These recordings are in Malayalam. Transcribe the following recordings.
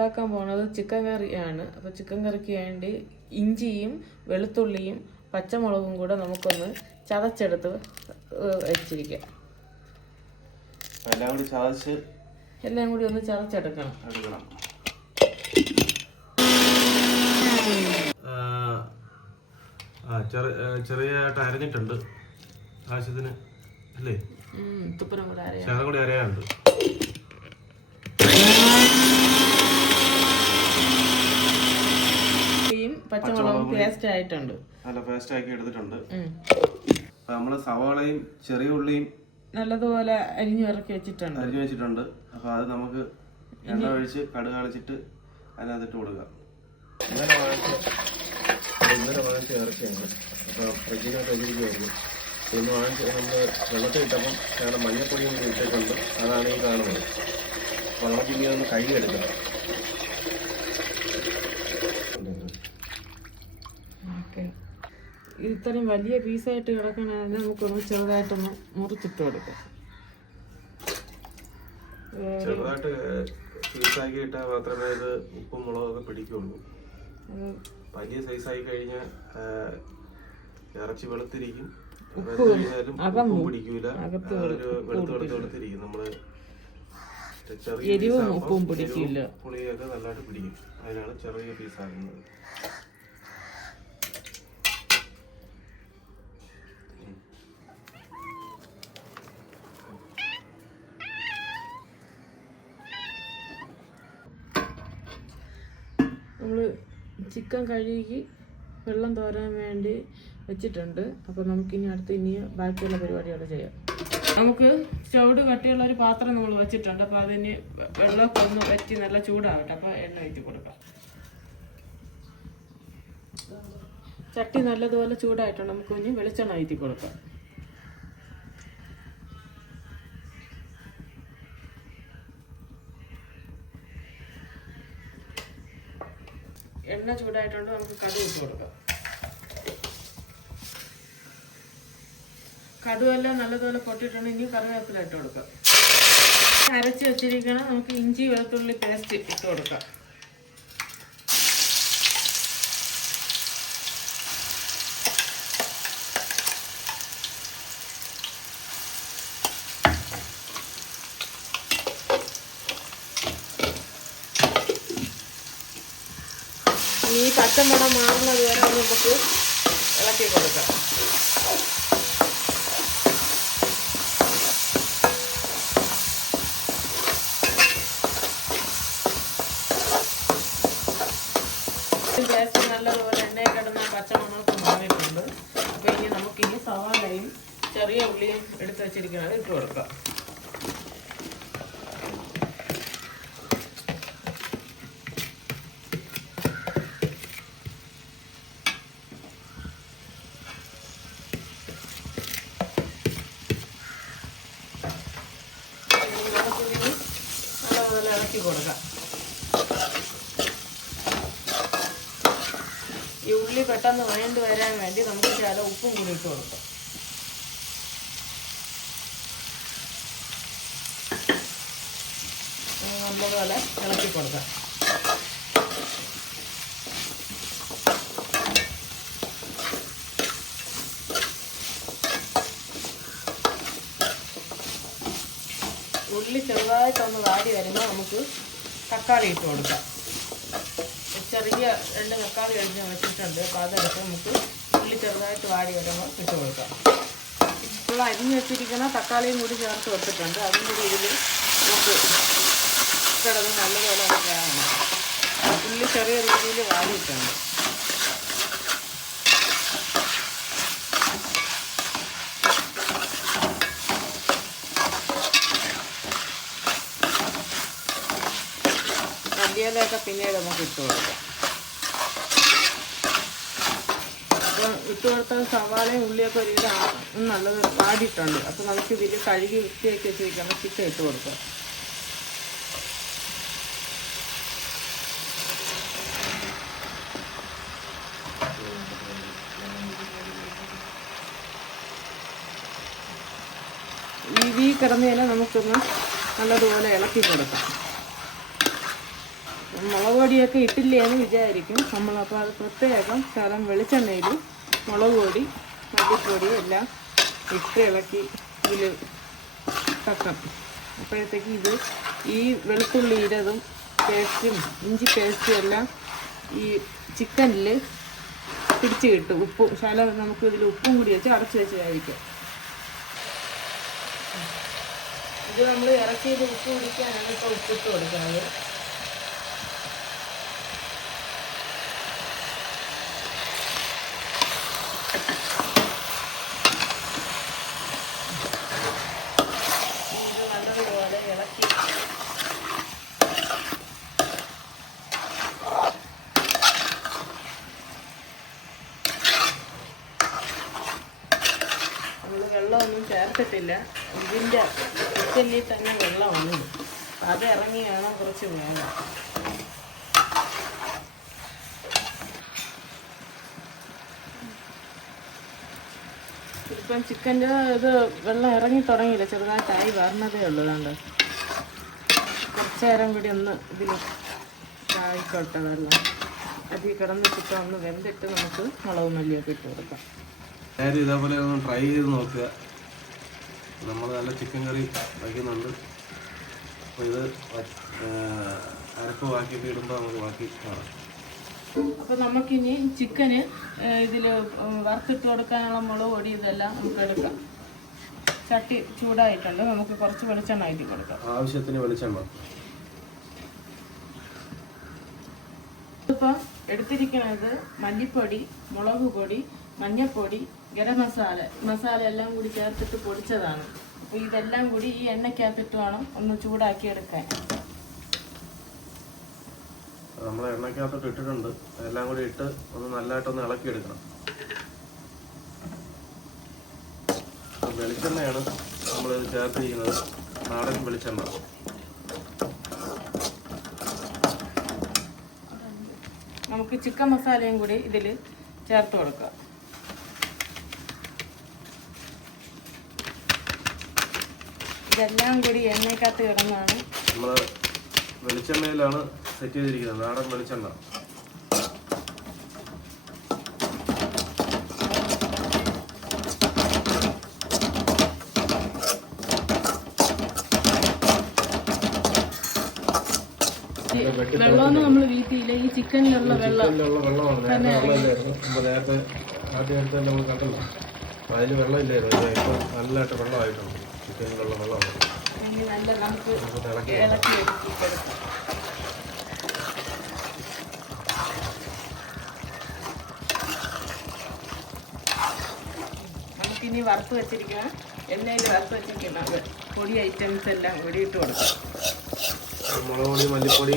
ഉണ്ടാക്കാൻ പോകുന്നത് ചിക്കൻ കറിയാണ്. അപ്പോൾ ചിക്കൻ കറിക്ക് വേണ്ടി ഇഞ്ചിയും വെളുത്തുള്ളിയും പച്ചമുളകും കൂടെ നമുക്കൊന്ന് ചതച്ചെടുത്ത് വെച്ചിരിക്കാം. എല്ലാം കൂടി ഒന്ന് ചതച്ചെടുക്കണം. ചെറിയായിട്ട് അരഞ്ഞിട്ടുണ്ട് ആവശ്യത്തിന് അല്ലേ? തുപ്പരം കൂടി അരയാനുണ്ട്. പച്ചമുളകും പേസ്റ്റ് ആയിട്ടുണ്ട്, നല്ല പേസ്റ്റ് ആക്കി എടുത്തിട്ടുണ്ട്. നമ്മള് സവാളയും ചെറിയ ഉള്ളിയും നല്ലതുപോലെ അരിഞ്ഞു വെച്ചിട്ടുണ്ട്. അപ്പൊ അത് നമുക്ക് എണ്ണ ഒഴിച്ച് കടുക് കളിച്ചിട്ട് അതിനകത്തിട്ട് കൊടുക്കാം. ഇന്നലെ വാങ്ങിച്ച ഇറച്ചിയാണ്. അപ്പൊ ഫ്രിഡ്ജിനകത്ത് വെച്ചിരിക്കുമായിരുന്നു. ഇന്ന് വാങ്ങിച്ച് നമ്മള് വെള്ളത്തിൽ ഇട്ടപ്പം ഞങ്ങളുടെ മഞ്ഞപ്പൊടിയും ഇട്ടിട്ടുണ്ട്. അതാണ് ഈ കാണുന്നത്. അപ്പൊ നമുക്ക് ഇനി ഒന്ന് കഴുകിയെടുക്കണം. ഇത്രയും വലിയ പീസായിട്ട് കിടക്കണത് നമുക്കൊന്ന് ചെറുതായിട്ടൊന്ന് മുറിച്ചിട്ട് കൊടുക്കാം. ചെറുതായിട്ട് പീസാക്കി ഇട്ടാൽ മാത്രമേ ഇത് ഉപ്പും മുളകൊക്കെ പിടിക്കുള്ളൂ. വലിയ സൈസായി കഴിഞ്ഞാൽ ഇറച്ചി വെളുത്തിരിക്കും, ഉപ്പും പിടിക്കൂല. വെളുത്തിരിക്കും. നമ്മള് എരിവും ഉപ്പും പിടിക്കില്ല, പുളിയൊക്കെ നല്ലതായിട്ട് പിടിക്കും. അതിനാണ് ചെറിയ പീസാക്കുന്നത്. നമ്മൾ ചിക്കൻ കഴുകി വെള്ളം തോരാൻ വേണ്ടി വെച്ചിട്ടുണ്ട്. അപ്പോൾ നമുക്കിനി ഇനി ബാക്കിയുള്ള പരിപാടികൾ ചെയ്യാം. നമുക്ക് ചുവട് കട്ടിയുള്ള ഒരു പാത്രം നമ്മൾ വെച്ചിട്ടുണ്ട്. അപ്പോൾ അതിന് വെള്ളമൊക്കെ ഒന്ന് വറ്റി നല്ല ചൂടാവട്ടെ. അപ്പോൾ എണ്ണ ഒഴിച്ച് കൊടുക്കാം. ചട്ടി നല്ലതുപോലെ ചൂടായിട്ടുണ്ട്. നമുക്ക് ഇനി വെളിച്ചെണ്ണ ഒഴിച്ച് കൊടുക്കാം. എണ്ണ ചൂടായിട്ടുണ്ട്. നമുക്ക് കടുക് ഇട്ട് കൊടുക്കാം. കടുവെല്ലാം നല്ലതുപോലെ പൊട്ടിയിട്ടുണ്ട്. ഇനി കറിവേപ്പില ഇട്ട് കൊടുക്കാം. അരച്ച് വെച്ചിരിക്കണം. നമുക്ക് ഇഞ്ചി വെളുത്തുള്ളി പേസ്റ്റ് ഇട്ട് കൊടുക്കാം. ഈ പച്ചമണം മാറുന്നത് വരെ നമുക്ക് ഇളക്കി കൊടുക്കാം. ഗ്യാസ് നല്ലതുപോലെ എണ്ണയിൽ കിടന്ന പച്ചമണമൊക്കെ മാറിയിട്ടുണ്ട്. അപ്പോൾ ഇനി നമുക്കിനി സവാളയും ചെറിയ ഉള്ളിയും എടുത്ത് വെച്ചിരിക്കുന്നത് ഇട്ട് കൊടുക്കാം. നല്ലതുപോലെ ഇളക്കി കൊടുക്കാം. ഈ ഉള്ളി പെട്ടെന്ന് വഴണ്ട് വരാൻ വേണ്ടി നമുക്ക് ചില ഉപ്പും കൂടി ഇട്ട് കൊടുക്കാം. നല്ലതുപോലെ ഇളക്കി കൊടുക്കാം. ഉള്ളി ചെറുതായിട്ടൊന്ന് വാടി വരുമ്പോൾ നമുക്ക് തക്കാളി ഇട്ട് കൊടുക്കാം. ചെറിയ 2 തക്കാളി അരിഞ്ഞ് വെച്ചിട്ടുണ്ട്. അപ്പോൾ അതെടുത്ത് നമുക്ക് ഉള്ളി ചെറുതായിട്ട് വാടി വരുമ്പോൾ ഇട്ട് കൊടുക്കാം. നമ്മൾ അരിഞ്ഞ് വെച്ചിരിക്കുന്ന തക്കാളിയും കൂടി ചേർത്ത് വെച്ചിട്ടുണ്ട്. അതും കൂടി ഇതിൽ നമുക്ക് കിടന്ന് നല്ലപോലെ വയ്ക്കാവുന്ന ഉള്ളി ചെറിയ രീതിയിൽ വാടിയിട്ടുണ്ട്. മല്ലിയിലയൊക്കെ പിന്നീട് നമുക്ക് ഇട്ട് കൊടുക്കാം. അപ്പോൾ ഇട്ട് കൊടുത്ത സവാളയും ഉള്ളിയൊക്കെ ഒരു നല്ലത് വാടിയിട്ടുണ്ട്. അപ്പോൾ നമുക്ക് ഇതിൽ കഴുകി വൃത്തിയാക്കി വെച്ചിരിക്കണം ചിക്കൻ ഇട്ട് കൊടുക്കാം. ഈ കിടന്നതിനെ നമുക്കൊന്ന് നല്ലതുപോലെ ഇളക്കി കൊടുക്കാം. മുളക് പൊടിയൊക്കെ ഇട്ടില്ലേ എന്ന് വിചാരിക്കും നമ്മളപ്പോൾ അത് പ്രത്യേകം ശകലം വെളിച്ചെണ്ണയിൽ മുളക് പൊടി മല്ലിപ്പൊടി എല്ലാം ഇട്ട് ഇളക്കി ഇതിൽ തക്കണം. അപ്പോഴത്തേക്ക് ഇത് ഈ വെളുത്തുള്ളി ഇരതും പേസ്റ്റും ഇഞ്ചി പേസ്റ്റും എല്ലാം ഈ ചിക്കനിൽ പിടിച്ച് കിട്ടും. ഉപ്പും ശകലം നമുക്ക് ഇതിൽ ഉപ്പും കൂടി വെച്ച് അടച്ചു വെച്ച് കഴിക്കാം. ഇത് നമ്മൾ ഇറക്കിയത് ഉപ്പ് പിടിക്കാനാണ് ഇപ്പോൾ ഉപ്പിട്ട് കൊടുക്കുന്നത്. ഇത് നല്ലതുപോലെ ഇളക്കി നമ്മൾ വെള്ളമൊന്നും ചേർത്തിട്ടില്ല. ഇതിൻ്റെ ചിക്കനിൽ തന്നെ വെള്ളമുണ്ട്. അത് ഇറങ്ങിയാണ് കുറച്ച് വേണം. ഇപ്പം ചിക്കൻ്റെ ഇത് വെള്ളം ഇറങ്ങി തുടങ്ങിയില്ല, ചെറുതായിട്ടായി വരണതേ ഉള്ളൂ. അതുകൊണ്ട് കുറച്ച് നേരം കൂടി ഒന്ന് ഇതിൽ ആയിക്കോട്ടെ വെള്ളം. അതിൽ കിടന്ന് ചിക്കൻ ഒന്ന് വെന്തിട്ട് നമുക്ക് മുളക് മല്ലിയൊക്കെ ഇട്ട് കൊടുക്കാം. എല്ലാവരും ഇതേപോലെ ഒന്ന് ട്രൈ ചെയ്ത് നോക്കുക. നമ്മൾ നല്ല ചിക്കൻ കറി വയ്ക്കുന്നുണ്ട്. അപ്പോൾ ഇത് അരപ്പ് ബാക്കിയൊക്കെ ഇടുമ്പോൾ നമുക്ക് ബാക്കി കാണാം. അപ്പോൾ നമുക്കിനി ചിക്കന് ഇതിൽ വറുത്തിട്ട് കൊടുക്കാനുള്ള മുളക് പൊടി ഇതെല്ലാം നമുക്ക് എടുക്കാം. ചട്ടി ചൂടായിട്ടുണ്ട്, നമുക്ക് കുറച്ച് വെളിച്ചെണ്ണ ആയിട്ട് കൊടുക്കാം. ആവശ്യത്തിന് വെളിച്ചെണ്ണ. ഇപ്പോൾ എടുത്തിരിക്കുന്നത് മല്ലിപ്പൊടി, മുളക് പൊടി, മഞ്ഞൾപ്പൊടി, ഗരം മസാല എല്ലാം കൂടി ചേർത്തിട്ട് പൊടിച്ചതാണ്. അപ്പോൾ ഇതെല്ലാം കൂടി ഈ എണ്ണയ്ക്കകത്തിട്ട് വേണം ഒന്ന് ചൂടാക്കി എടുക്കാൻ. നമ്മൾ എണ്ണയ്ക്കകത്തോട്ട് ഇട്ടിട്ടുണ്ട്. എല്ലാം കൂടി ഇട്ട് ഒന്ന് നല്ലതായിട്ടൊന്ന് ഇളക്കിയെടുക്കണം. വെളിച്ചെണ്ണയാണ് നമ്മൾ ചേർത്തിരിക്കുന്നത്, നാടൻ വെളിച്ചെണ്ണ. നമുക്ക് ചിക്കൻ മസാലയും കൂടി ഇതിൽ ചേർത്ത് കൊടുക്കാം. ഇതെല്ലാം കൂടി എണ്ണയ്ക്കകത്ത് കിടന്നാണ്. നമ്മൾ വെളിച്ചെണ്ണയിലാണ് സെറ്റ് ചെയ്തിരിക്കുന്നത്, നാടൻ വെളിച്ചെണ്ണ. വെള്ളമൊന്നും നമ്മൾ വീട്ടിയില്ല, ഈ ചിക്കനിലുള്ള വെള്ളമാണ്. നേരത്തെ ആദ്യമായിട്ട് തന്നെ നമ്മൾ കണ്ടല്ലോ, അതിൽ വെള്ളമില്ലായിരുന്നു. ഇപ്പോൾ നല്ലതായിട്ട് വെള്ളമായിട്ടുണ്ട്. ചിക്കനിലുള്ള വെള്ളമാണ്. നമുക്കിനി വറുത്ത് വെച്ചിരിക്കുന്ന എണ്ണയിൽ വറുത്ത് വെച്ചിരിക്കുന്ന പൊടി ഐറ്റംസ് എല്ലാം കൂടി ഇട്ട് കൊടുക്കാം. മുളക് പൊടി, മല്ലിപ്പൊടി,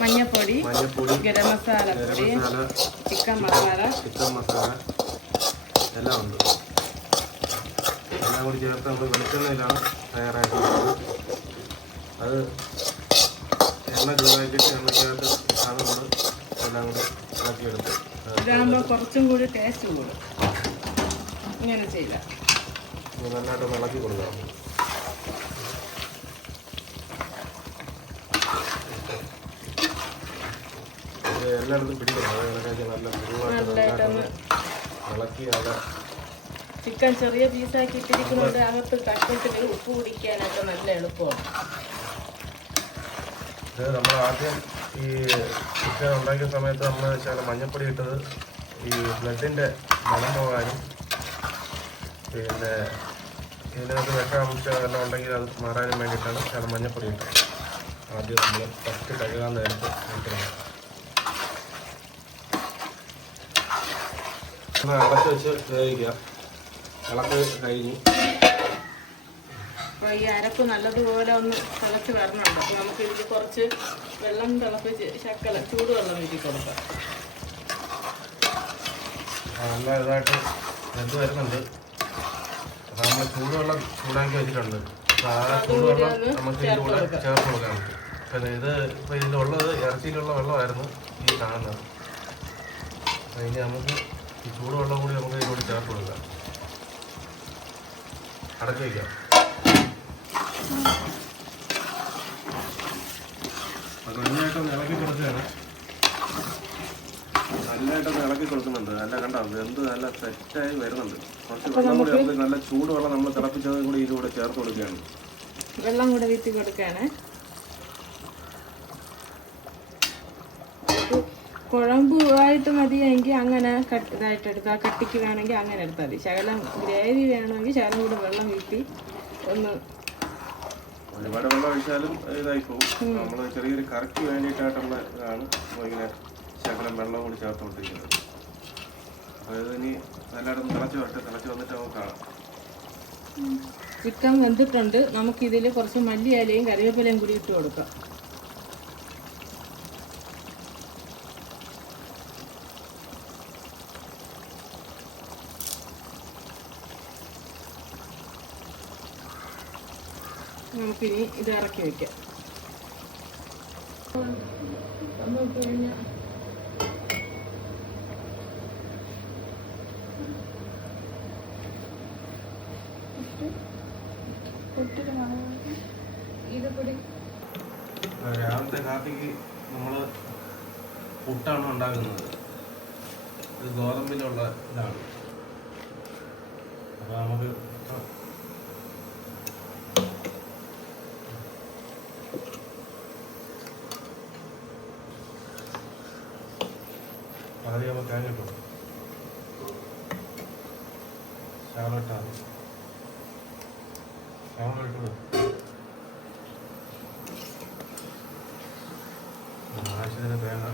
മഞ്ഞപ്പൊടി, ഗരം മസാല, ചിക്കൻ മസാല എല്ലാം ഉണ്ട്. എല്ലാം കൂടി ചേർത്ത് നമ്മൾ വെളിച്ചെണ്ണയിലാണ് തയ്യാറായിട്ടുള്ളത്. അത് എണ്ണ ചൂടാക്കിയിട്ട് എണ്ണയ്ക്കകത്ത് ആണ് നമ്മൾ എല്ലാം കൂടി ഇളക്കിയെടുത്ത്. ഇതാകുമ്പോൾ കുറച്ചും കൂടി ടേസ്റ്റ് കൂടും. ഇങ്ങനെ ചെയ്യില്ല, നന്നായിട്ടൊന്ന് ഇളക്കി കൊടുക്കാം. എല്ലായിടത്തും പിടിക്കണം. അത് നല്ലതായിട്ടൊന്ന് ഇളക്കി അവിടെ ചിക്കൻ ചെറിയ പീസാക്കി ഇട്ടിരിക്കുന്നതുകൊണ്ട് അകത്ത് കഷ്ണത്തിൽ ഉപ്പ് കുടിക്കാനൊക്കെ നല്ല എളുപ്പമാണ്. ഇത് നമ്മൾ ആദ്യം ഈ ചിക്കൻ ഉണ്ടാക്കിയ സമയത്ത് നമ്മൾ ചില മഞ്ഞപ്പൊടി ഇട്ടത് ഈ ബ്ലഡിൻ്റെ മണം പോകാനും പിന്നെ ഇതിനകത്ത് വിഷാംശം എല്ലാം ഉണ്ടെങ്കിൽ അത് മാറാനും വേണ്ടിയിട്ടാണ് ചില മഞ്ഞപ്പൊടി ഇട്ടത്. ആദ്യം നമ്മൾ ഫസ്റ്റ് കഴുകാൻ നേരത്ത് ഇട്ടിരുന്നത്. അടച്ച് വെച്ച് വേവിക്കുക. ഇളക്ക് കഴിഞ്ഞ് അപ്പോൾ ഈ അരപ്പ് നല്ലതുപോലെ ഒന്ന് തിളച്ച് വരണുണ്ട്. അപ്പോൾ നമുക്ക് ഇതിൽ കുറച്ച് വെള്ളം തിളപ്പിച്ച് ശക്കല ചൂടുവെള്ളം വീട്ടി കൊടുക്കാം. നല്ല ഇതായിട്ട് വെന്ത് വരുന്നുണ്ട്. അപ്പോൾ നമ്മൾ ചൂടുവെള്ളം ചൂടാക്കി വെച്ചിട്ടുണ്ട്. അപ്പോൾ ആ ചൂടുവെള്ളം നമുക്ക് ഇതിലൂടെ ചേർത്ത് കൊടുക്കാൻ പറ്റും. പിന്നെ ഇത് ഇപ്പോൾ ഇതിലുള്ളത് ഇറച്ചിയിലുള്ള വെള്ളമായിരുന്നു ഈ കാണുന്നത്. അപ്പോൾ ഇനി നമുക്ക് ഈ ചൂടുവെള്ളം കൂടി നമുക്ക് ഇതിലൂടെ ചേർത്ത് കൊടുക്കാം. അടച്ചു വയ്ക്കാം. നല്ലതായിട്ടൊന്ന് ഇളക്കി കൊടുക്കുകയാണ്. നല്ലതായിട്ടൊന്ന് ഇളക്കി കൊടുക്കുന്നുണ്ട്. നല്ല കണ്ടോ വെന്ത് നല്ല സെറ്റായി വരുന്നുണ്ട്. കുറച്ച് വെള്ളം കൂടി നമുക്ക് നല്ല ചൂടുവെള്ളം നമ്മൾ തിളപ്പിച്ചത് കൂടി ഇതിലൂടെ ചേർത്ത് കൊടുക്കുകയാണ്. വെള്ളം കൂടെ വീട്ടി കൊടുക്കുകയാണ്. കുഴമ്പായിട്ട് മതിയെങ്കിൽ അങ്ങനെ ഇതായിട്ട് എടുത്താൽ, കട്ടിക്ക് വേണമെങ്കിൽ അങ്ങനെ എടുത്താൽ മതി. ശകലം ഗ്രേവി വേണമെങ്കിൽ ശകലം കൂടെ വെള്ളം വീട്ടി ഒന്ന് ഒരുപാട് വെള്ളം ഒഴിച്ചാലും ഇതായി പോകും. നമ്മൾ ചെറിയൊരു കറിക്ക് വേണ്ടിയിട്ടായിട്ടുള്ള ഇതാണ് ഇങ്ങനെ ശകലം വെള്ളം കൂടി ചേർത്ത് കൊടുത്തിരിക്കുന്നത്. അപ്പോൾ ഇതിനി നല്ലതായിട്ട് തിളച്ച് വരട്ടെ. തിളച്ച് വന്നിട്ട് നമുക്ക് കാണാം. ചിക്കൻ വെന്തിട്ടുണ്ട്. നമുക്കിതിൽ കുറച്ച് മല്ലിയിലയും കറിവേപ്പിലയും കൂടി ഇട്ട് കൊടുക്കാം. നമുക്കിനി ഇത് ഇറക്കി വയ്ക്കാം. രാവിലത്തെ കാപ്പിക്ക് നമ്മൾ പുട്ടാണ് ഉണ്ടാക്കുന്നത്. ഇത് ഗോതമ്പിലുള്ള ഇതാണ്. അപ്പോൾ നമുക്ക് ആദ്യം നമുക്ക് തേങ്ങ ഇട്ടു ശകലം ഇട്ടാൽ മതി. ശകലം ഇട്ടു ആവശ്യത്തിന് തേങ്ങ.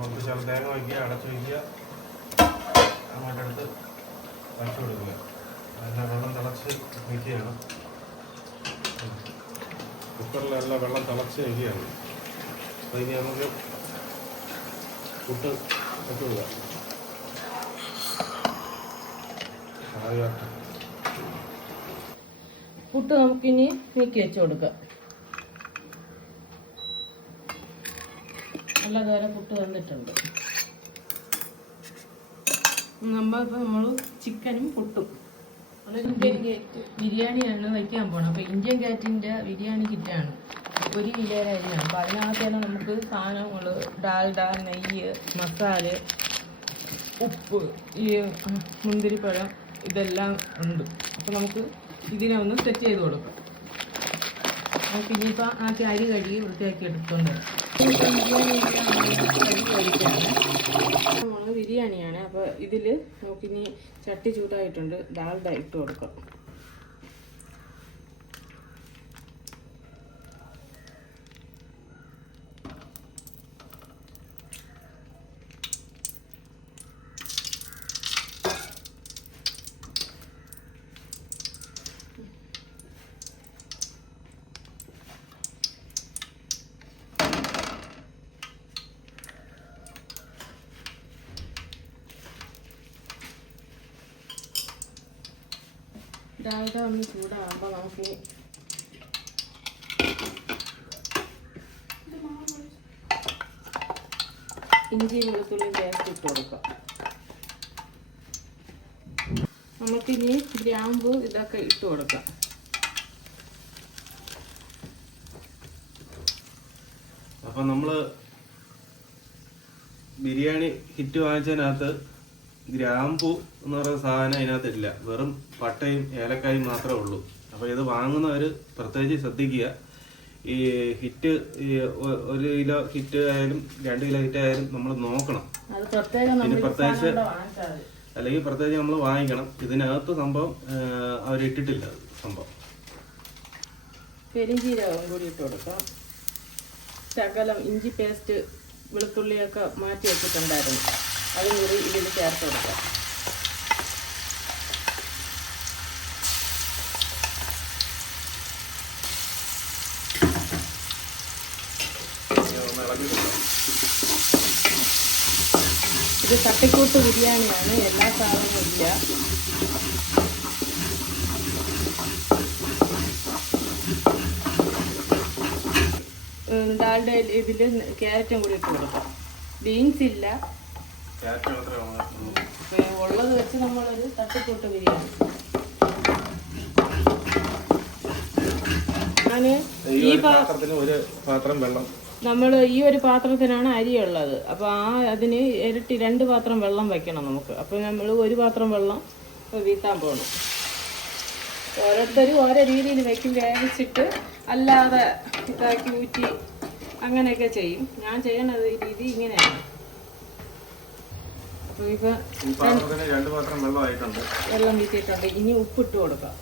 കുറച്ച് ശകലം തേങ്ങ വയ്ക്കുക, അടച്ചു വയ്ക്കുക, അങ്ങോട്ടെടുത്ത് വച്ചു കൊടുക്കുക. അതിൻ്റെ വെള്ളം തിളച്ച് വയ്ക്കുകയാണ്. കുക്കറിലെല്ലാം വെള്ളം തിളച്ച് വയ്ക്കുകയാണ്. അപ്പോൾ ഇനി നമുക്ക് പുട്ട് വെച്ച് കൊടുക്കാം. പുട്ട് നമുക്കിനി നീക്കി വെച്ച് കൊടുക്കാം. നല്ലതുപോലെ പുട്ട് വന്നിട്ടുണ്ട്. നമ്മൾ ചിക്കനും പുട്ടും ബിരിയാണിയാണ് വയ്ക്കാൻ പോകണം. അപ്പോൾ ഇന്ത്യൻ ഗേറ്റിൻ്റെ ബിരിയാണി കിറ്റാണ് 1 കിലോയുടെ അരിയാണ്. അപ്പോൾ അതിനകത്താണ് നമുക്ക് സാധനങ്ങൾ ഡാൽഡ, നെയ്യ്, മസാല, ഉപ്പ്, ഈ മുന്തിരിപ്പഴം ഇതെല്ലാം ഉണ്ട്. അപ്പോൾ നമുക്ക് ഇതിനെ ഒന്ന് സെറ്റ് ചെയ്ത് കൊടുക്കാം. നമുക്ക് ഇനിയിപ്പോൾ ആ അരി കഴുകി വൃത്തിയാക്കി എടുത്തുകൊണ്ട് ബിരിയാണിയാണ്. അപ്പോൾ ഇതിൽ നമുക്കിനി ചട്ടി ചൂടായിട്ടുണ്ട്. ഡാൽഡ ഇട്ട് കൊടുക്കാം. ഡാൽഡ ഒന്ന് ചൂടാകുമ്പോൾ നമുക്ക് ഇഞ്ചി വെളുത്തുള്ളി പേസ്റ്റ് ഇട്ട് കൊടുക്കാം. നമുക്കിനി ഗ്രാമ്പു ഇതൊക്കെ ഇട്ട് കൊടുക്കാം. അപ്പം നമ്മൾ ബിരിയാണി കിറ്റ് വാങ്ങിച്ചതിനകത്ത് ഗ്രാമ്പു എന്ന് പറയുന്ന സാധനം അതിനകത്തില്ല. വെറും പട്ടയും ഏലക്കായും മാത്രമേ ഉള്ളൂ. അപ്പോൾ ഇത് വാങ്ങുന്നവർ പ്രത്യേകിച്ച് ശ്രദ്ധിക്കുക. ഈ ഹിറ്റ് 1 കിലോ ഹിറ്റ് ആയാലും 2 കിലോ ഹിറ്റ് ആയാലും നമ്മൾ നോക്കണം. പിന്നെ പ്രത്യേകിച്ച് അല്ലെങ്കിൽ പ്രത്യേകിച്ച് നമ്മൾ വാങ്ങിക്കണം. ഇതിനകത്ത് സംഭവം അവരിട്ടിട്ടില്ല. സംഭവം പെരിഞ്ചീരകം കൂടി ഇട്ട് കൊടുക്കാം. ശകലം ഇഞ്ചി പേസ്റ്റ് വെളുത്തുള്ളിയൊക്കെ മാറ്റി വെച്ചിട്ടുണ്ടായിരുന്നു, അതും കൂടി ഇതിൽ ചേർത്ത് കൊടുക്കാം. ഇത് തട്ടിക്കൂട്ട് ബിരിയാണിയാണ്, എല്ലാ സാധനവും ഇല്ല. ഡാൽഡ ഇതിൽ ക്യാരറ്റും കൂടി ഇട്ട് കൊടുക്കാം. ബീൻസ് ഇല്ല, ഉള്ളത് വെച്ച് നമ്മളൊരു തട്ടിക്കൂട്ട് ബിരിയാണി. ഞാൻ ഈ പാത്രത്തിന് ഒരു പാത്രം വെള്ളം, നമ്മൾ ഈ ഒരു പാത്രത്തിനാണ് അരിയുള്ളത്. അപ്പോൾ അതിന് ഇരട്ടി 2 പാത്രം വെള്ളം വെക്കണം നമുക്ക്. അപ്പോൾ നമ്മൾ ഒരു പാത്രം വെള്ളം വീത്താൻ പോകണം. ഓരോരുത്തരും ഓരോ രീതിയിൽ വയ്ക്കും, വേവിച്ചിട്ട് അല്ലാതെ ഇതാക്കി ഊറ്റി അങ്ങനെയൊക്കെ ചെയ്യും. ഞാൻ ചെയ്യണത് രീതി ഇങ്ങനെയാണ്. അപ്പോൾ ഇപ്പം 2 പാത്രം വെള്ളം വീത്തിയിട്ടുണ്ട്. ഇനി ഉപ്പിട്ട് കൊടുക്കാം.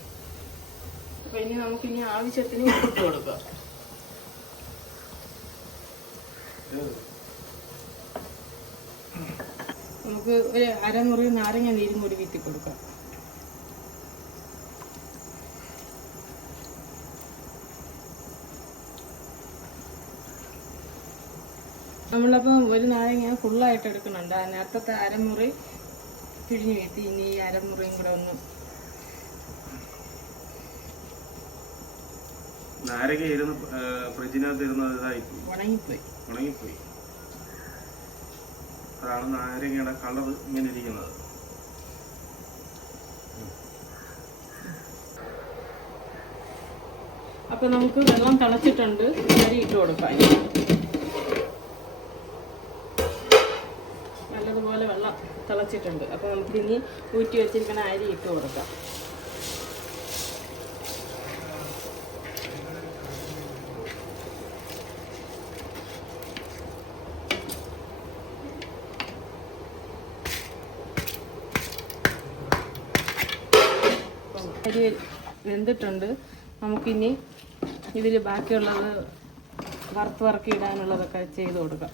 അപ്പോൾ ഇനി നമുക്കിനി ആവശ്യത്തിന് ഉപ്പിട്ട് കൊടുക്കാം. നമുക്ക് ഒരു അരമുറി നാരങ്ങ നീരും കൂടി വീത്തി കൊടുക്കാം. നമ്മളപ്പം ഒരു നാരങ്ങ ഫുള്ളായിട്ട് എടുക്കുന്നുണ്ട്. അതിനകത്തത്തെ അരമുറി പിഴിഞ്ഞ് വീത്തി. ഇനി ഈ അരമുറിയും കൂടെ ഒന്ന് നാരങ്ങ ഇരുന്ന് ഫ്രിഡ്ജിനകത്ത് ഇരുന്നത് ഉണങ്ങിപ്പോയി. അതാണ് നാരങ്ങയുടെ കളർ ഇങ്ങനെ ഇരിക്കുന്നത്. അപ്പൊ നമുക്ക് വെള്ളം തിളച്ചിട്ടുണ്ട്, അരി ഇട്ട് കൊടുക്കാം. നല്ലതുപോലെ വെള്ളം തിളച്ചിട്ടുണ്ട്. അപ്പൊ നമുക്ക് ഇനി ഊറ്റി വെച്ചിരിക്കുന്ന അരി ഇട്ട് കൊടുക്കാം. അരി വെന്തിട്ടുണ്ട്. നമുക്കിനി ഇതിൽ ബാക്കിയുള്ളത് വറുക്കി ഇടാനുള്ളതൊക്കെ ചെയ്ത് കൊടുക്കാം.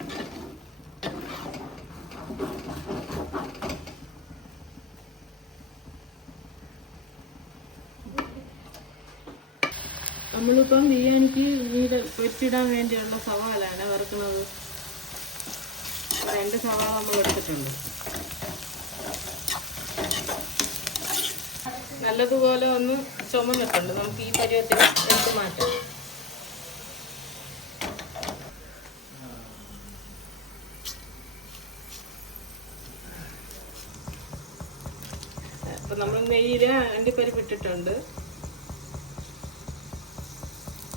നമ്മളിപ്പം ബിരിയാണിക്ക് പൊരിച്ചിടാൻ വേണ്ടിയുള്ള സവാളയാണ് വറുക്കുന്നത്. 2 സവാള നമ്മൾ എടുത്തിട്ടുണ്ട്. നല്ലതുപോലെ ഒന്ന് ചുമന്നിട്ടുണ്ട്. നമുക്ക് ഈ പരുവത്തിൽ എടുത്ത് മാറ്റാം. അപ്പം നമ്മൾ നെയ്യിൽ അണ്ടിപ്പരിപ്പ് ഇട്ടിട്ടുണ്ട്.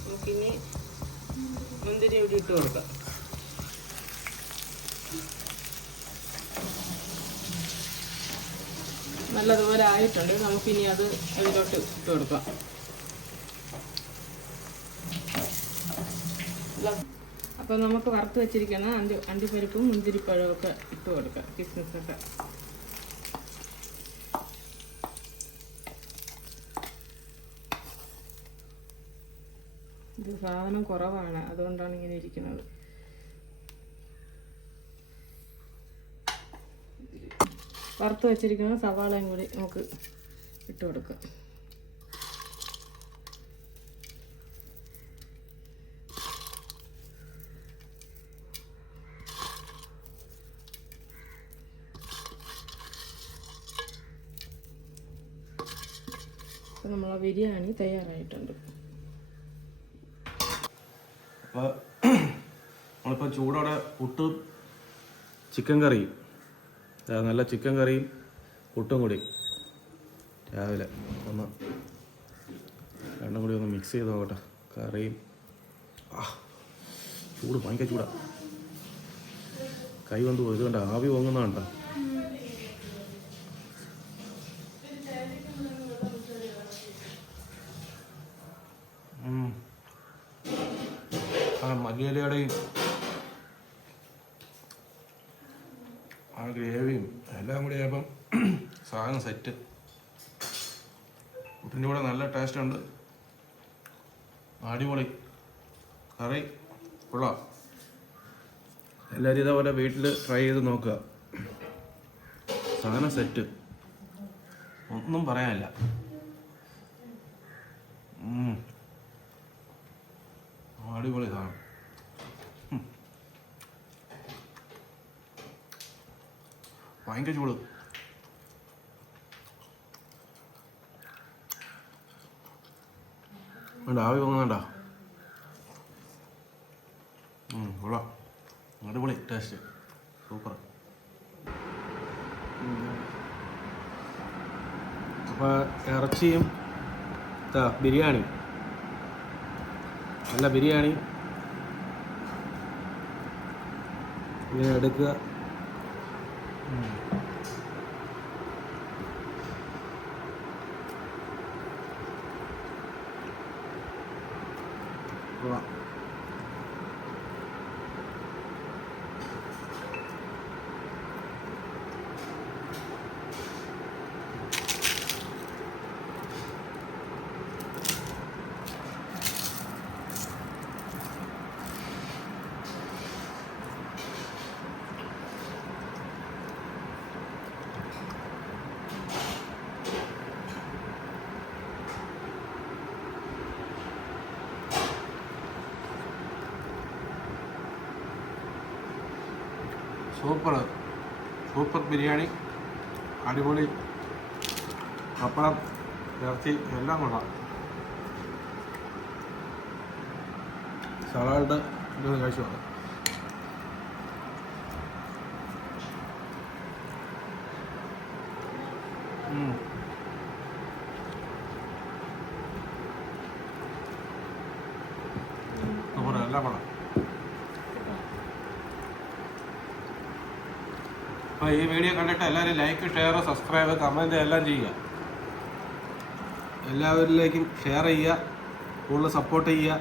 നമുക്കിനി മുന്തിരി ഇവിടെ ഇട്ട് കൊടുക്കാം. നല്ലതുപോലെ ആയിട്ടുണ്ട്. നമുക്കിനി അത് അതിലോട്ട് ഇട്ട് കൊടുക്കാം. അപ്പോൾ നമുക്ക് വറുത്ത് വെച്ചിരിക്കുന്ന അണ്ടിപ്പരിപ്പും മുന്തിരിപ്പഴവും ഒക്കെ ഇട്ട് കൊടുക്കാം. കിസ്മിസൊക്കെ ഇത് സാധനം കുറവാണ്, അതുകൊണ്ടാണ് ഇങ്ങനെ ഇരിക്കുന്നത്. വറുത്ത് വെച്ചിരിക്കുന്ന സവാളയും കൂടി നമുക്ക് ഇട്ട് കൊടുക്കാം. അപ്പോൾ നമ്മളെ ബിരിയാണി തയ്യാറായിട്ടുണ്ട്. അപ്പോൾ നമ്മളിപ്പോൾ ചൂടോടെ പുട്ടും ചിക്കൻ കറിയും, നല്ല ചിക്കൻ കറിയും പുട്ടും കൂടി രാവിലെ രണ്ടും കൂടി ഒന്ന് മിക്സ് ചെയ്ത് നോക്കട്ടെ. കറിയും ചൂട് ഭയങ്കര ചൂടാ, കൈ കൊണ്ട് ഇത് കണ്ട ആവി പൊങ്ങുന്ന കണ്ട. മല്ലിയിലയുടെയും ആ ഗ്രേവിയും എല്ലാം കൂടി ആയപ്പം സാധനം സെറ്റ്. പുട്ടിൻ്റെ കൂടെ നല്ല ടേസ്റ്റ് ഉണ്ട്, അടിപൊളി കറി കൊള്ളാം. എല്ലാവരും ഇതേപോലെ വീട്ടിൽ ട്രൈ ചെയ്ത് നോക്കുക. സാധനം സെറ്റ്, ഒന്നും പറയാനില്ല. അടിപൊളി സാധനം. ഭയങ്കര ചൂട്. വേണ്ട ആവി പൊങ്ങുന്നുണ്ടോ? കൊള്ളാം, അടിപൊളി ടേസ്റ്റ്, സൂപ്പർ. അപ്പോൾ ഇറച്ചിയും ബിരിയാണി, നല്ല ബിരിയാണി ഇങ്ങനെ എടുക്കുക. കൊള്ളാം. സൂപ്പർ ബിരിയാണി, അടിപൊളി പപ്പടം, ഇറച്ചി എല്ലാം കൊള്ളാം. സലാഡ് ഇതൊന്ന് കഴിച്ചു നോക്കാം. എല്ലാം കൊള്ളാം. അപ്പോൾ ഈ വീഡിയോ കണ്ടിട്ട് എല്ലാവരും ലൈക്ക്, ഷെയർ, സബ്സ്ക്രൈബ്, കമൻറ്റ് എല്ലാം ചെയ്യുക. എല്ലാവരിലേക്കും ഷെയർ ചെയ്യുക, കൂടുതൽ സപ്പോർട്ട് ചെയ്യുക.